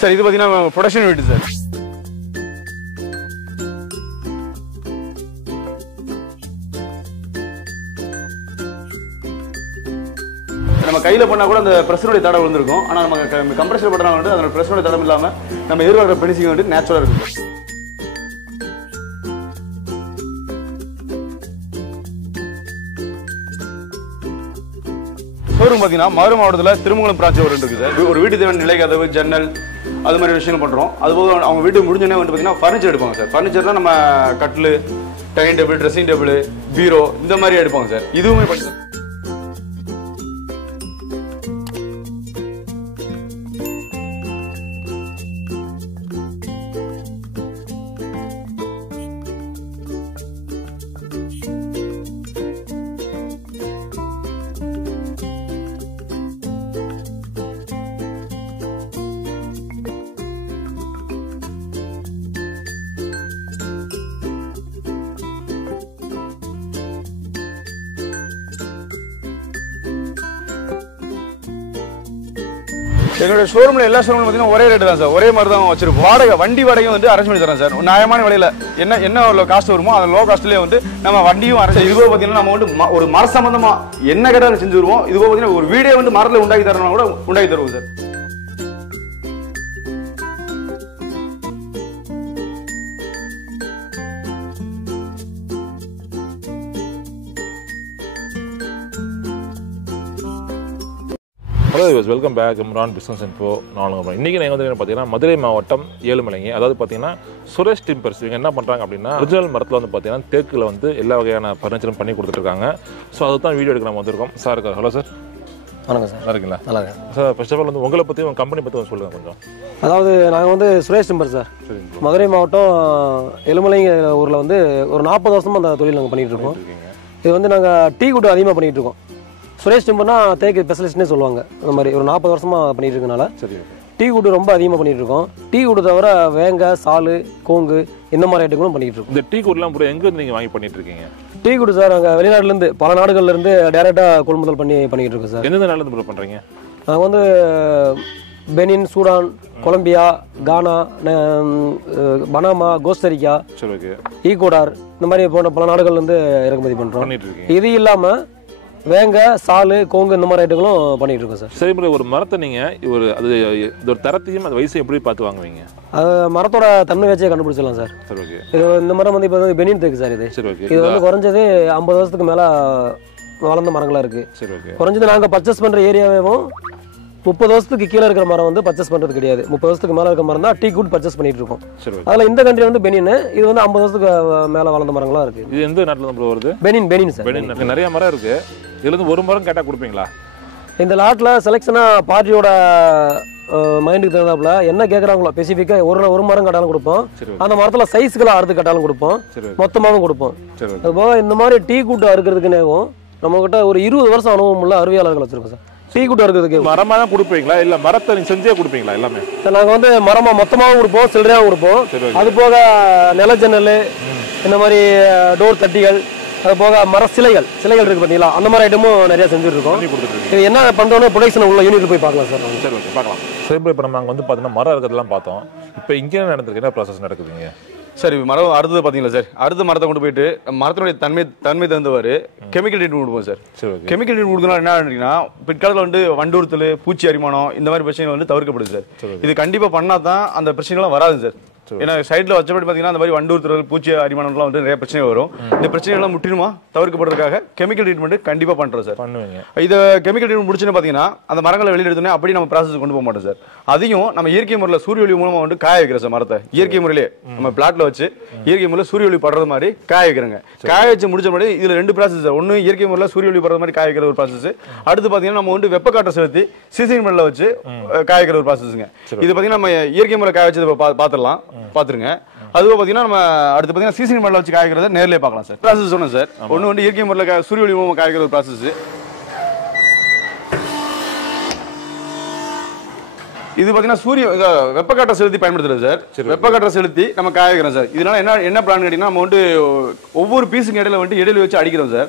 Sir இது பார்த்தீங்கன்னா production unit sir. நம்ம கையில் பண்ணால் கூட அந்த ப்ரெஷருடைய தடம் விழுந்திருக்கும். ஆனால் நம்ம கம்ப்ரெஷர் பண்ணால் வந்து அதோட ப்ரெஷருடைய தடம் இல்லாமல் நம்ம எதிர்பார்க்குற ஃபினிஷிங் வந்து நேச்சுரலாக இருக்கும். ஷோரூம் பார்த்தீங்கன்னா மதுரை மாவட்டத்தில் திருமங்கலம் பிரான்ச் ஒரு இருக்குது சார். ஒரு வீட்டு தேவையான நிலை கதவு, ஜன்னல் அது மாதிரி விஷயம் பண்ணுறோம். அதுபோக அவங்க வீட்டுக்கு முடிஞ்சோடனே வந்து பார்த்தீங்கன்னா ஃபர்னிச்சர் எடுப்பாங்க சார். ஃபர்னிச்சர்னா நம்ம கட்டில், டைனிங் டேபிள், ட்ரெஸ்ஸிங் டேபிள், பீரோ இந்த மாதிரி எடுப்பாங்க சார். இதுவுமே பண்ணி எங்களோட ஷோரூம்ல எல்லா ஷோரூம்ல பார்த்தீங்கன்னா ஒரே ரேட்டு தான் சார். ஒரே மாதிரி தான் வச்சிருப்போம். வாடகை வண்டி வாடகை வந்து அரேஞ்ச் பண்ணி தரோம் சார். நியாயமான விலையில என்ன காஸ்ட் வருமோ அந்த லோ காஸ்ட்லேயே வந்து நம்ம வண்டியும் அரேஞ்ச். இதுபோக பார்த்தீங்கன்னா நம்ம வந்து ஒரு மர சம்பந்தமா என்ன கேட்டாலும் செஞ்சு வருவோம். இதுபோக பார்த்தீங்கன்னா ஒரு வீடே வந்து மரத்தில் உண்டாக்கி தரணும் கூட உண்டாக்கி தருவோம் sir. Hello viewers, welcome back. Imran business info. இன்றைக்கி நீங்கள் வந்து பார்த்தீங்கன்னா மதுரை மாவட்டம் ஏழுமலைங்க, அதாவது பார்த்தீங்கன்னா சுரேஷ் டிம்பர்ஸ். இவங்க என்ன பண்ணுறாங்க அப்படின்னா ஒரிஜினல் மரத்தில் வந்து பார்த்தீங்கன்னா தேக்கில் வந்து எல்லா வகையான ஃபர்னிச்சரும் பண்ணி கொடுத்துட்ருக்காங்க. ஸோ அதுதான் வீடியோ எடுக்க நம்ம வந்திருக்கோம். சார் இருக்கார். Hello sir. வணக்கம் சார். நல்லா இருக்கீங்களா? நல்லா இருக்கேன் சார். ஃபர்ஸ்ட் ஆஃப் ஆல் வந்து உங்களை பற்றி உங்கள் கம்பெனி பற்றி சொல்லுங்கள் கொஞ்சம். அதாவது நாங்கள் வந்து சுரேஷ் டிம்பர் சார். மதுரை மாவட்டம் ஏழுமலைங்க ஊரில் வந்து ஒரு 40 வருஷமாக அந்த தொழில் நாங்கள் பண்ணிகிட்டு இருக்கோம். இது வந்து நாங்கள் டீ குட் அதிகமாக பண்ணிகிட்டு இருக்கோம். சுரேஷ் டிம்பர்னா தேக்கு ஸ்பெஷலிஸ்ட்னே சொல்லுவாங்க. அந்த மாதிரி ஒரு 40 வருஷமாக பண்ணிட்டு இருக்கனால டீ குட் ரொம்ப அதிகமாக பண்ணிட்டு இருக்கோம். டீ குட் தவிர வேங்க, சாலு, கோங்கு இந்த மாதிரி ஐட்டங்களும் பண்ணிட்டு இருக்கோம். இந்த டீ குட்லாம் கூட எங்கேருந்து நீங்கள் வாங்கி பண்ணிட்டு இருக்கீங்க? டீ குட் சார் நாங்கள் வெளிநாட்டிலேருந்து பல நாடுகள்லேருந்து டேரெக்டாக கொள்முதல் பண்ணிக்கிட்டு இருக்கோம் சார். எந்தெந்த நாட்டிலேருந்து ப்ரோ பண்ணுறீங்க? நாங்கள் வந்து பெனின், சூடான், கொலம்பியா, கானா, பனாமா, கோஸ்டரிக்கா, ஈக்குவடார் இந்த மாதிரி போன்ற பல நாடுகள்லேருந்து இறக்குமதி பண்ணுறோம். இது இல்லாமல் வேங்க, சாலு, கோங்கு இந்த மாதிரி ஐட்டங்களும் பண்ணிட்டு இருக்கோம் சார். சரி ப்ரோ, ஒரு மரத்தை நீங்கள் ஒரு தரத்தையும் அந்த வயசை எப்படி பார்த்து வாங்குவீங்க? அது மரத்தோட தன்மை வச்சே கண்டுபிடிச்சிடலாம் சார். சரி ஓகே. இது இந்த மரம் வந்து இப்போ பெனின் தேக்கு சார். இது வந்து குறைஞ்சது 50 வருஷத்துக்கு மேலே வளர்ந்த மரங்களாக இருக்குது. சரி ஓகே. குறைஞ்சது நாங்கள் பர்ச்சேஸ் பண்ணுற ஏரியாவும் 30 வருஷத்துக்கு கீழே இருக்கிற மரம் வந்து பர்ச்சேஸ் பண்ணுறது கிடையாது. 30 வருஷத்துக்கு மேலே இருக்கிற மரம் தான் டீ குட் பர்ச்சேஸ் பண்ணிட்டு இருக்கோம். அதில் இந்த கண்ட்ரி வந்து பெனின். இது வந்து 50 வருஷத்துக்கு மேலே வளர்ந்த மரங்களாக இருக்குது. இது எந்த நாட்டில் தான் வருது? Benin sir. பெனின் நிறைய மரம் இருக்குது. இதுலேருந்து ஒரு மரம் கேட்டால் கொடுப்பீங்களா? இந்த லாட்டில் செலெக்ஷனாக பார்ட்டியோட மைண்டுக்கு தகுந்தாப்புல என்ன கேட்குறாங்களோ ஸ்பெசிஃபிக்காக ஒரு மரம் கட்டாலும் கொடுப்போம். அந்த மரத்தில் சைஸ்களை அறுத்து கட்டாலும் கொடுப்போம், மொத்தமாகவும் கொடுப்போம். அதுபோக இந்த மாதிரி டீ கூட்டு அறுக்கிறதுக்குனேவும் நம்மகிட்ட ஒரு 20 வருஷம் அனுபவம் உள்ள அறிவியலாளர்கள் வச்சிருக்கோம் சார். டீ கூட்டு அறுக்கிறதுக்கு மரமாக தான் கொடுப்பீங்களா இல்லை மரத்தை நீங்கள் செஞ்சே கொடுப்பீங்களா? எல்லாமே சார் நாங்கள் வந்து மரமாக மொத்தமாகவும் கொடுப்போம், சில்லறையாகவும் கொடுப்போம். அது போக நில ஜன்னல், இந்த மாதிரி டோர் தட்டிகள், அது போக மர சிலைகள் இருக்கு பார்த்தீங்களா, அந்த மாதிரி ஐட்டமும் நிறைய செஞ்சுட்டு இருக்கோம். இது என்ன பண்ணுறோன்னு ப்ரொடக்ஷன் உள்ள யூனிட் போய் பார்க்கலாம் சார். சரி ஓகே, பார்க்கலாம். சரி இப்போ நம்ம அங்கே வந்து பார்த்தீங்கன்னா மரம் இருக்கிறதுலாம் பார்த்தோம். இப்போ இங்கே நடந்திருக்கு, என்ன ப்ராசஸ் நடக்குதுங்க? சார் மரம் அடுத்தது பார்த்தீங்களா சார், அடுத்த மரத்தை கொண்டு போயிட்டு மரத்தினுடைய தன்மை தகுந்தவாறு கெமிக்கல் ட்ரீட்மெண்ட் கொடுப்போம் சார். கெமிக்கல் ட்ரீட்மெண்ட் கொடுத்தா என்ன அப்படின்னா பிற்காலத்தில் வந்து வண்டூர்த்தல், பூச்சி அரிமானம் இந்த மாதிரி பிரச்சனைகள் வந்து தவிர்க்கப்படுது சார். இது கண்டிப்பாக பண்ணால் தான் அந்த பிரச்சனைகள்லாம் வராது சார். ஏன்னா சைடில் வச்சபடி பார்த்தீங்கன்னா அந்த மாதிரி வண்டூர்த்தல், பூச்சி அரிமானம்லாம் வந்து நிறைய பிரச்சனை வரும். இந்த பிரச்சனைகள்லாம் முற்றிலுமா தவிர்க்கப்படுறதுக்காக கெமிக்கல் ட்ரீட்மெண்ட் கண்டிப்பாக பண்ணுறோம் சார். பண்ணுவீங்க. இதை கெமிக்கல் ட்ரீட்மெண்ட் முடிச்சுன்னு பார்த்தீங்கன்னா அந்த மரங்களை வெளியில் எடுத்தோன்னே அப்படி நம்ம ப்ராசஸ் கொண்டு போக மாட்டோம் சார். அதையும் நம்ம இயற்கை முறையில் சூரிய ஒளி மூலமாக வந்து காய வைக்கிறோம் சார். மரத்தை இயற்கை முறையிலே நம்ம பிளாட்ல வச்சு இயற்கை முறையில் சூரிய ஒளி படுறது மாதிரி காய வைக்கிறோங்க. காய வச்சு முடிச்ச மாதிரி இதில் 2 ப்ராசஸ் சார். ஒன்று இயற்கை முறையில் சூரிய ஒளி படுறது மாதிரி காய வைக்கிற ஒரு ப்ராசஸ். அடுத்து பார்த்தீங்கன்னா நம்ம வந்து வெப்பக்காற்றை செலுத்தி சீசன் மேல வச்சு காய வைக்கிற ஒரு ப்ராசஸ்ங்க. இது பார்த்தீங்கன்னா நம்ம இயற்கை முறை காய வச்சதை பார்த்துருங்க. அதுவும் பார்த்தீங்கன்னா நம்ம அடுத்து பார்த்தீங்கன்னா சீசன் மேல வச்சு காய்க்கிறத நேரிலே பார்க்கலாம் சார். ப்ராசஸ் சொன்னேன் சார். ஒன்று வந்து இயற்கை முறையில் சூரிய ஒளி மூலமாக காய்க்கிற ஒரு ப்ராசஸ். இது பார்த்தீங்கன்னா சூரிய வெப்பக்காற்றை செலுத்தி பயன்படுத்துறது சார். வெப்பக்காற்றை செலுத்தி நம்ம காய வைக்கிறோம் சார். இதனால என்ன பிளான் கேட்டீங்கன்னா நம்ம வந்து ஒவ்வொரு பீஸுக்கு இடையில வச்சு அடிக்கிறோம் சார்.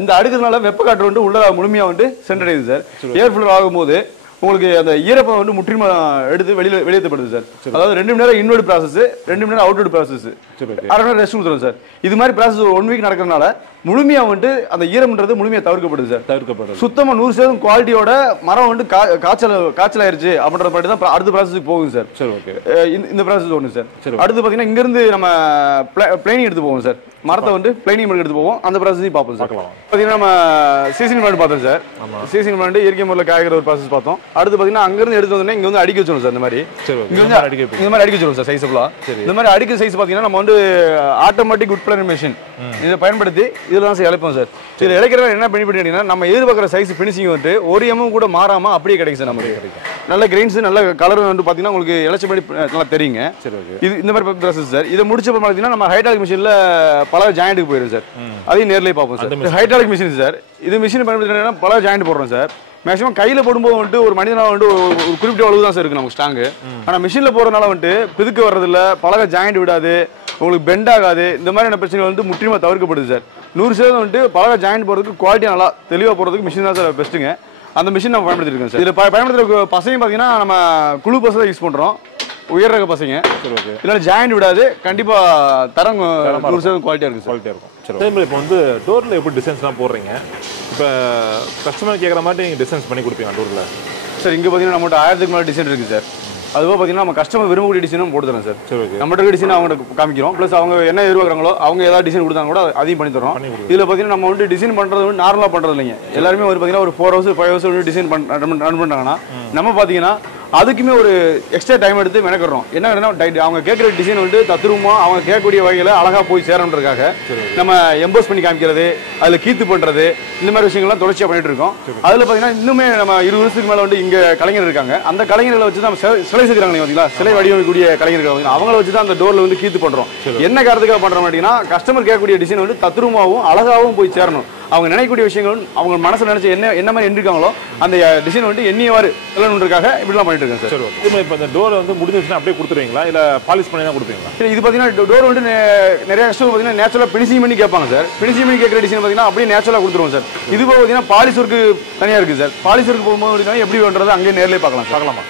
இந்த அடுக்கிறதுனால வெப்பக்காற்று வந்து உள்ள முழுமையாக வந்து சென்றடையுது சார். ஏர் ஃபில்டர் ஆகும்போது உங்களுக்கு அந்த ஈரப்பதம் வந்து முற்றிலுமா எடுத்து வெளியேற்றப்படுது சார். அதாவது 2 மணி நேரம் இன்வெர்ட் ப்ராசஸ், 2 மணி நேரம் அவுட்வெர்ட் ப்ராசஸ், அரை மணி நேரம் ரெஸ்ட் கொடுத்துரும் சார். இது மாதிரி ப்ராசஸ் 1 வீக் நடக்கிறதுனால முழுமையா வந்து அந்த ஈரம்ன்றது முழுமையா தவிர்க்கப்படுது சார். தவிர்க்கப்படுது சுத்தமா 100% குவாலிட்டியோட மரம் வந்து காய்ச்சல் ஆயிருச்சு அப்படின்ற மாதிரி தான் அடுத்த ப்ராசஸ்க்கு போகுது சார். சரி ஓகே. இந்த ப்ராசஸ் ஒன்று சார். அடுத்து பார்த்தீங்கன்னா இங்க இருந்து நம்ம பிளைனிங் எடுத்து போவோம் சார். மரத்தை வந்து பிளைனிங் பண்ணி எடுத்து போவோம். அந்த ப்ராசஸையும் பார்ப்போம் சார். பார்த்தீங்கன்னா நம்ம சீசனிங் பிளான்ட் பார்த்தோம் சார். சீசனிங் பிளான்ட் இயற்கை முறையில் காய்கிற ஒரு ப்ராசஸ் பார்த்தோம். அடுத்து பார்த்தீங்கன்னா அங்கிருந்து எடுத்து வந்தோடனே இங்க வந்து அடிக்க வச்சிடும் சார். இந்த மாதிரி இங்க வந்து இந்த மாதிரி அடிக்க வச்சிடும் சார். சைஸ் ஃபுல்லா இந்த மாதிரி அடிக்க சைஸ் பார்த்தீங்கன்னா நம்ம வந்து ஆட்டோமேட்டிக் உட் பிளான் மெஷின் இதை பயன்படுத்தி இதில் தான் சார் இழைப்போம் சார். இதில் இழைக்கிறத என்ன பண்ணிட்டீங்கன்னா நம்ம எதிர்பார்க்குற சைஸ் ஃபினிஷிங் வந்து ஒரு எம்மும் கூட மாறாம அப்படியே கிடைக்கும் சார். நமக்கு கிடைக்கும் நல்ல கிரெயின்ஸ் நல்ல கலர் வந்து பார்த்தீங்கன்னா உங்களுக்கு இழைச்ச மாதிரி நல்லா தெரியுங்க. சரி ஓகே. இது இந்த மாதிரி ப்ராசஸ் சார். இதை முடிச்ச பார்த்தீங்கன்னா நம்ம ஹைட்ராலிக் மிஷினில் பல ஜாயிண்ட்டுக்கு போயிடும் சார். அதையும் நேர்லேயே பார்ப்போம் சார். Hydraulic machine sir. இது மிஷின் பயன்படுத்தினா பல ஜாயிண்ட் போடுறோம் சார். மேக்ஸிமம் கையில் போடும்போது வந்துட்டு ஒரு மனிதனால வந்து ஒரு குறிப்பிட்ட அளவு தான் சார் இருக்கு நமக்கு ஸ்ட்ராங்கு. ஆனால் மிஷினில் போகிறதுனால வந்துட்டு பிதுக்கு வர்றதில்ல, பலக ஜாயிண்ட் விடாது, உங்களுக்கு பெண்ட் ஆகாது. இந்த மாதிரியான பிரச்சனை வந்து முற்றிலுமா தவிர்க்கப்படுது சார். 100% வந்துட்டு பலக ஜாயிண்ட் போகிறதுக்கு குவாலிட்டி நல்லா தெளிவாக போகிறதுக்கு மிஷின் தான் சார் பெஸ்ட்டுங்க. அந்த மிஷின் நம்ம பயன்படுத்திருக்கோம் சார். இதில் பயன்படுத்துகிற பசங்க பார்த்தீங்கன்னா நம்ம குழு பசை தான் யூஸ் பண்ணுறோம். உயர் ரக பசங்க. சரி ஓகே. இல்லைன்னா ஜாயிண்ட் விடாது, கண்டிப்பாக தரம் 100% குவாலிட்டியாக இருக்கும். குவாலிட்டியாக இருக்கும். சரி. இப்போ வந்து டோரில் எப்படி டிசைன்ஸ்லாம் போடுறீங்க? இப்போ கஸ்டமர் கேட்குற மாதிரி நீங்கள் டிசைன்ஸ் பண்ணி கொடுப்பீங்க டோரில்? சார் இங்கே பார்த்தீங்கன்னா நம்மகிட்ட 1000க்கு மேலே டிசைன் இருக்குது சார். அதுவும் பார்த்தீங்கன்னா நம்ம கஸ்டமர் விரும்பக்கூடிய டிசைனும் போட்டு தரோம் சார். சரி ஓகே. நம்மகிட்ட டிசைன் அவங்களுக்கு காமிக்கிறோம். ப்ளஸ் அவங்க என்ன எதிர்பார்க்குறாங்களோ அவங்க ஏதாவது டிசைன் கொடுத்தாங்க கூட அதையும் பண்ணி தரோம். இதில் பார்த்தீங்கன்னா நம்ம வந்து டிசைன் பண்ணுறது வந்து நார்மலாக பண்ணுறது இல்லைங்க. எல்லாருமே ஒரு பார்த்தீங்கன்னா ஒரு 4 hours 5 hours வந்து டிசைன் ரன் பண்ணுறாங்கன்னா நம்ம பார்த்தீங்கன்னா அதுக்குமே ஒரு எக்ஸ்ட்ரா டைம் எடுத்து மெனக்கிறோம். என்ன அவங்க கேட்குற டிசைன் வந்து தத்ரூபமா அவங்க கேட்கக்கூடிய வகையில் அழகாக போய் சேரணுன்றதுக்காக நம்ம எம்போஸ் பண்ணி காமிக்கிறது, அதில் கீத்து பண்ணுறது, இந்த மாதிரி விஷயங்கள்லாம் தொடர்ச்சியாக பண்ணிட்டு இருக்கோம். அதில் பார்த்தீங்கன்னா இன்னுமே நம்ம 20 வருஷத்துக்கு மேலே வந்து இங்கே கலைஞர் இருக்காங்க. அந்த கலைஞர்களை வச்சு தான் சிலை செய்கிறாங்க பார்த்தீங்களா, சிலை வடிவமைக்கக்கூடிய கலைஞர்கள் அவங்கள வச்சு தான் அந்த டோரில் வந்து கீத்து பண்ணுறோம். என்ன காரணத்துக்காக பண்ணுறோம் அப்படின்னா கஸ்டமர் கேட்கக்கூடிய டிசைன் வந்து தத்ரூபமாகவும் அழகாகவும் போய் சேரணும். அவங்க நினைக்கக்கூடிய விஷயங்கள் அவங்க மனசில் நினைச்சு என்ன மாதிரி எண்ணிருக்காங்களோ அந்த டிசைன் வந்து எண்ணியவாறு சொல்லணுன்றதுக்காக இப்படிலாம் பண்ணிட்டு இருக்கேன் சார். இப்போ இந்த டோரை வந்து முடிஞ்சிச்சுன்னா அப்படியே கொடுத்துருவீங்களா இல்லை பாலிஷ் பண்ணி தான் கொடுப்பீங்களா? இது பார்த்தீங்கன்னா டோர் வந்து நிறைய கஸ்டமர் பார்த்தீங்கன்னா நேச்சுரலாக பினிஷிங் பண்ணி கேட்பாங்க சார். பினிஷிங் பண்ணி கேட்குற டிசைன் பார்த்தீங்கன்னா அப்படியே நேச்சுரலாக கொடுத்துருவோம் சார். இது போக பார்த்தீங்கன்னா பாலிஷ் ஒர்க்கு தனியாக இருக்குது சார். பாலிஷ் ஒர்க்கு போகும்போது எப்படி பண்ணுறது அங்கேயே நேரிலே பார்க்கலாமா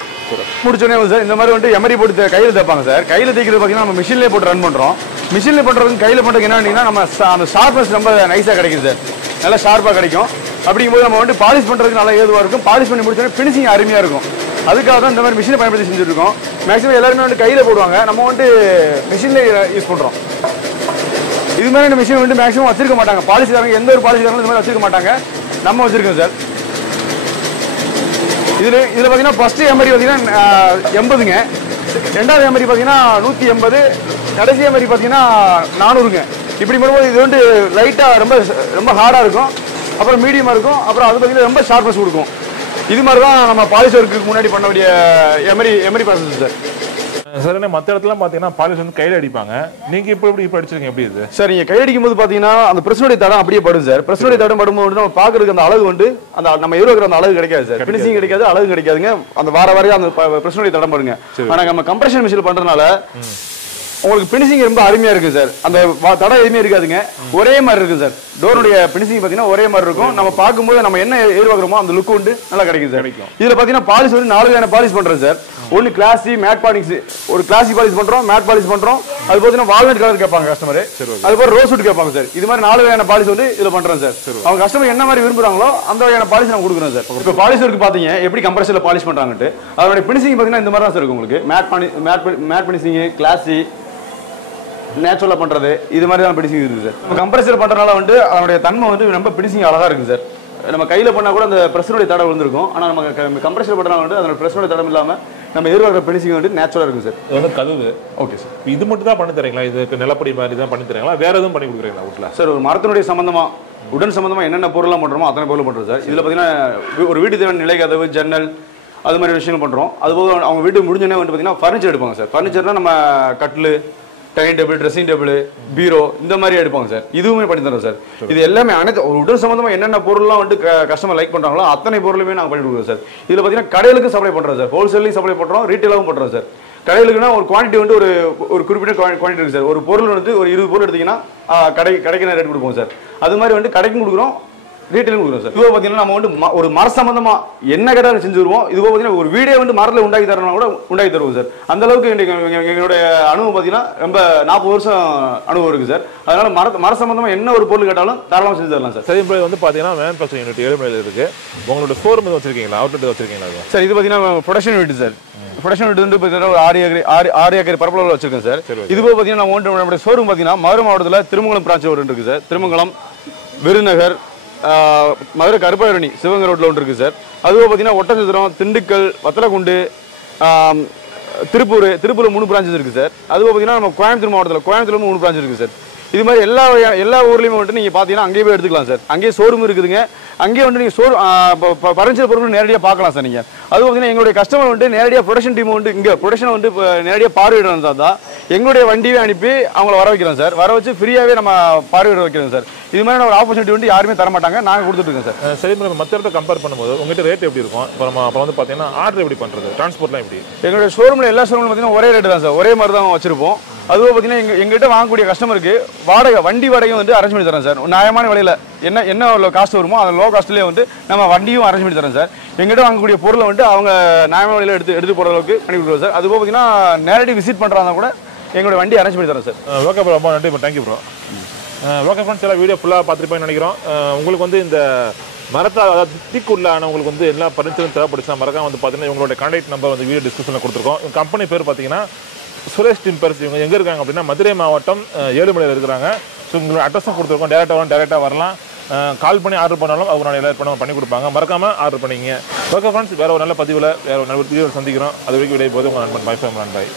முடிச்சோடனே சார். இந்த மாதிரி வந்து எமரி போட்டு கையில் தைப்பாங்க சார். கையில் தைக்கிறது பார்த்தீங்கன்னா நம்ம மிஷின்லேயே போட்டு ரன் பண்ணுறோம். மிஷினில் பண்ணுறதுக்கு கையில் பண்ணுறதுக்கு என்ன பண்ணிங்கன்னா நம்ம அந்த ஷார்ப்னஸ் ரொம்ப நைஸாக கிடைக்கும் சார். நல்லா ஷார்ப்பாக கிடைக்கும். அப்படிங்கும்போது நம்ம வந்து பாலிஷ் பண்ணுறதுக்கு நல்லா ஏதுவாக இருக்கும். பாலிஷ் பண்ணி முடிச்சோடனே ஃபினிஷிங் அருமையாக இருக்கும். அதுக்காக தான் இந்த மாதிரி மிஷினை பயன்படுத்தி செஞ்சுருக்கோம். மேக்ஸிமம் எல்லாருமே வந்து கையில் போடுவாங்க, நம்ம வந்து மிஷினில் யூஸ் பண்ணுறோம். இது மாதிரி இந்த மிஷின் வந்து மேக்ஸிமம் வச்சிருக்க மாட்டாங்க. பாலிஷ்காரங்க எந்த ஒரு பாலிஷ்காரங்களும் இந்த மாதிரி வச்சிருக்க மாட்டாங்க. நம்ம வச்சிருக்கோம் சார். இதில் பார்த்தீங்கன்னா ஃபர்ஸ்ட் எமரி பார்த்தீங்கன்னா 80ங்க, ரெண்டாவது எமரி பார்த்தீங்கன்னா 180, கடைசி எமரி பார்த்தீங்கன்னா 400ங்க. இப்படி பண்ணும்போது இது வந்து லைட்டாக ரொம்ப ஹார்டாக இருக்கும், அப்புறம் மீடியமாக இருக்கும், அப்புறம் அது பார்த்தீங்கன்னா ரொம்ப ஷார்ப்னஸ் கொடுக்கும். இது மாதிரி தான் நம்ம பாலிஷ் ஒர்க்குக்கு முன்னாடி பண்ணக்கூடிய எமரி ப்ராசஸ் சார். சார் என்ன மற்ற இடத்துல பார்த்தீங்கன்னா பாலிஷ் வந்து கையில் அடிப்பாங்க, நீங்கள் இப்போ அடிச்சிருக்கீங்க எப்படி இது சார்? நீங்கள் கை அடிக்கும் போது பார்த்தீங்கன்னா அந்த பிரச்சனுடைய தடம் அப்படியே படும் சார். பிரச்சனுடைய தடம் படும்போது நம்ம பார்க்கறதுக்கு அந்த அழகு வந்து அந்த நம்ம எதிர்பார்க்குற அந்த அழகு கிடைக்காது சார். ஃபினிஷிங் கிடைக்காது, அழகு கிடைக்காதுங்க. அந்த வார அந்த பிரச்சனுடைய தடம் படுங்க. ஆனால் நம்ம கம்ப்ரெஷன் மிஷின் பண்ணுறதுனால உங்களுக்கு பினிஷிங் ரொம்ப அருமையா இருக்கு சார். அந்த தடம் எதுவுமே இருக்காதுங்க, ஒரே மாதிரி இருக்கு சார். டோருடைய பினிஷிங் பாத்தீங்கன்னா ஒரே மாதிரி இருக்கும். நம்ம பார்க்கும்போது நம்ம என்ன எதிர்பார்க்கிறோமோ அந்த லுக் வந்து நல்லா கிடைக்கும் சார். இதுல பாத்தீங்கன்னா பாலிஷ் வந்து 4 வகையான பாலிஷ் பண்றோம் சார். ஒன்னு கிளாசி, மேட் பாலிஷ், ஒரு கிளாசி பாலிஷ் பண்றோம், மேட் பாலிஷ் பண்றோம். அது பாத்தீங்கன்னா வால்நட் கலர் கேட்பாங்க கஸ்டமர், அதுக்கப்புறம் ரோஸ் வுட் கேட்பாங்க சார். இது மாதிரி 4 வகையான பாலிஷ் வந்து இதுல பண்றோம் சார். அவங்க கஸ்டமர் என்ன மாதிரி விரும்புறாங்களோ அந்த வகையான பாலிஷ் நம்ம கொடுக்குறோம் சார். இப்போ பாலிஷ் இருக்கு பாத்தீங்க எப்படி கம்ப்ரஸர்ல பாலிஷ் பண்றாங்கட்டு. அதோட பினிஷிங் பாத்தீங்கன்னா இந்த மாதிரி தான் சார் இருக்கும் உங்களுக்கு. மேட் பினிஷிங், கிளாசி, நேச்சுரலா பண்றது, இது மாதிரி தான் பினிஷிங் இருக்குது சார். நம்ம கம்ப்ரஸர் பண்றதுனால வந்து அதனுடைய தன்மை வந்து ரொம்ப பினிஷிங் அழகா இருக்கு சார். நம்ம கையில பண்ணா கூட அந்த பிரஷருடைய தடம் விழுந்திருக்கும். ஆனா நம்ம கம்ப்ரஸர் பண்றதுனால வந்து அதோட பிரஷருடைய தடம் இல்லாம நம்ம எதிர்பார்க்குற பினிஷிங் வந்து நேச்சுரலா இருக்கு சார். இது வந்து கதவு. Okay sir. இது மட்டும் தான் பண்ணி தரீங்களா? இதுக்கு நிலப்படி மாதிரி தான் பண்ணி தரீங்களா? வேற எதுவும் பண்ணி கொடுக்குறீங்களா வீட்டில்? சார் ஒரு மரத்தினுடைய சம்பந்தமா உடன் சம்பந்தமா என்னென்ன பொருள்லாம் பண்றோமோ அத்தனை பொருள் பண்றோம் சார். இதுல பாத்தீங்கன்னா ஒரு வீட்டு தேவையான நிலை கதவு, ஜன்னல், அது மாதிரி விஷயங்கள் பண்றோம். அதுபோக அவங்க வீட்டுக்கு முடிஞ்சோடனே வந்து பாத்தீங்கன்னா ஃபர்னிச்சர் எடுப்பாங்க சார். ஃபர்னிச்சர்னா நம்ம கட்டில், டைனிங் டேபிள், ட்ரெஸ்ஸிங் டேபிள், பீரோ, இந்த மாதிரி எடுப்பாங்க சார். இதுவுமே பண்ணி தரோம் சார். இது எல்லாமே அனைத்து ஒரு உடல் சம்பந்தமா என்னென்ன பொருள்லாம் வந்து கஸ்டமர் லைக் பண்றாங்களோ அத்தனை பொருளுமே நாங்கள் பண்ணி கொடுக்குறோம் சார். இதுல பாத்தீங்கன்னா கடைகளுக்கு சப்ளை பண்றோம் சார், ஹோல்சேலையும் சப்ளை பண்றோம், ரீட்டைலாவும் பண்றோம் சார். கடைகளுக்குன்னா ஒரு குவான்டிட்டி வந்து ஒரு குறிப்பிட்ட குவான்டிட்டி இருக்கு சார். ஒரு பொருள் வந்து ஒரு 20 பொருள் எடுத்தீங்கன்னா கடைக்கு ரேட் கொடுப்போம் சார். அது மாதிரி வந்து கடைக்கும் கொடுக்குறோம், ரீட்டைலும் கொடுக்குறோம் சார். இதுவோ பார்த்தீங்கன்னா நம்ம வந்து ஒரு மர சம்பந்தமா என்ன கேட்டாலும் செஞ்சு வருவோம். இதுவோ பார்த்தீங்கன்னா ஒரு வீடே வந்து மரத்தில் உண்டாக்கி தரணும் கூட உண்டாக்கி தருவோம் சார். அந்த அளவுக்கு எங்களுடைய அனுபவம் பார்த்தீங்கன்னா ரொம்ப 40 வருஷம் அனுபவம் இருக்கு சார். அதனால மர சம்பந்தமா என்ன ஒரு பொருள் கேட்டாலும் தாராளமாக செஞ்சு தரலாம் சார். சரி, இப்போ வந்து பார்த்தீங்கன்னா மேனுஃபேக்சரிங் யூனிட் ஏழுமலையில் இருக்கு. உங்களோட ஷோரூம் வச்சிருக்கீங்களா, அவுட்லெட் வச்சிருக்கீங்களா சார்? இது பார்த்தீங்கன்னா production unit sir. Production unit வந்து பார்த்தீங்கன்னா ஒரு 6 ஏக்கர் பரப்பளவில் வச்சிருக்கேன் சார். இது போக பார்த்தீங்கன்னா நம்மளுடைய ஷோரூம் பார்த்தீங்கன்னா மதுரை மாவட்டத்தில் திருமங்கலம் பிரான்ச் ஒரு இருக்கு சார். திருமங்கலம், விருநகர், மதுரை கருப்பாயரணி சிவகங்கை ரோட்டில் ஒன்று இருக்குது சார். அதுவும் பார்த்தீங்கன்னா ஒட்டஞ்சத்திரம், திண்டுக்கல், வத்தலக்குண்டு, திருப்பூர் 3 பிரான்ச்சஸ் இருக்குது சார். அதுவும் பார்த்தீங்கன்னா நம்ம கோயம்புத்தூர் மாவட்டத்தில் 3 பிரான்ச் இருக்குது சார். இது மாதிரி எல்லா ஊர்லேயுமே வந்துட்டு நீங்கள் பார்த்தீங்கன்னா அங்கேயே போய் எடுத்துக்கலாம் சார். அங்கேயே ஷோரூம் இருக்குதுங்க. அங்கேயே வந்து நீங்கள் பரிஞ்சல் பொருட்கள் நேரடியாக பார்க்கலாம் சார். நீங்கள் அது பார்த்தீங்கன்னா எங்களுடைய கஸ்டமர் வந்து நேரடியாக ப்ரொடக்ஷன் டீம் வந்து இங்கே ப்ரொடக்ஷனை வந்து நேரடியாக பார்வையிடணும் தான் எங்களுடைய வண்டியை அனுப்பி அவங்கள வர வைக்கிறோம் சார். வர வச்சு ஃப்ரீயாகவே நம்ம பார்வையிட வைக்கிறோம் சார். இது மாதிரி ஒரு ஆப்பர்ச்சுனிட்டி வந்து யாருமே தர மாட்டாங்க, நாங்கள் கொடுத்துட்ருக்கோம் சார். சரி, மற்ற இடத்த கம்பேர் பண்ணும்போது உங்கள்கிட்ட ரேட் எப்படி இருக்கும்? அப்புறம் வந்து பார்த்தீங்கன்னா ஆர்டர் எப்படி பண்ணுறது, டிரான்ஸ்போர்ட்லாம் எப்படி? எங்களுடைய ஷோரூமில் எல்லா ஷோரூமில் பார்த்தீங்கன்னா ஒரே ரேட்டு தான் சார், ஒரே மாதிரி தான் வச்சிருப்போம். அதுவும் பார்த்தீங்கன்னா எங்ககிட்ட வாங்கக்கூடிய கஸ்டமருக்கு வண்டி வாடகை வந்து அரேஞ்ச் பண்ணி தரோம் சார். நியாயமான விலையில் என்ன காஸ்ட் வருமோ அந்த லோ காஸ்ட்லேயே வந்து நம்ம வண்டியும் அரேஞ்ச் பண்ணி தரோம் சார். எங்ககிட்ட வாங்கக்கூடிய பொருளை வந்து அவங்க நியாயமான விலையில் எடுத்து போகிற அளவுக்கு பண்ணி கொடுக்குறோம் சார். அதுவும் பார்த்தீங்கன்னா நேரடி விசிட் பண்ணுறாங்க கூட எங்களுடைய வண்டி அரேஞ்ச் பண்ணி தரோம் சார். ஓகே ப்ரோ, ரொம்ப நன்றி. Thank you bro. ஓகே ஃப்ரெண்ட்ஸ், எல்லாம் வீடியோ ஃபுல்லாக பார்த்துருப்பேன்னு நினைக்கிறோம். உங்களுக்கு வந்து இந்த மரத்தால் அதாவது திக்குள்ளான உங்களுக்கு வந்து எல்லா பர்னிச்சரும் தேவைப்படுச்சுன்னா மறக்காம வந்து பார்த்தீங்கன்னா இவங்களோட கான்டாக்ட் நம்பர் வந்து வீடியோ டிஸ்கிரிப்ஷனில் கொடுத்துருக்கோம். இவங்க கம்பெனி பேர் பார்த்தீங்கன்னா சுரேஷ் டிம்பர்ஸ். இவங்க எங்கே இருக்காங்க அப்படின்னா மதுரை மாவட்டம் ஏழுமலையில் இருக்கிறாங்க. ஸோ உங்களோட அட்ரஸும் கொடுத்துருக்கோம். டேரெக்டாக வரலாம். கால் பண்ணி ஆர்டர் பண்ணாலும் அவங்க எல்லாரும் பண்ணி கொடுப்பாங்க. மறக்காமல் ஆர்டர் பண்ணிங்க. ஓகே ஃப்ரெண்ட்ஸ், வேறு ஒரு நல்ல பதிவில் வேறு ஒரு நல்ல வீடியோவில் சந்திக்கிறோம். அது வரைக்கும் விடைய போது உங்கள் நண்பன் பாய்.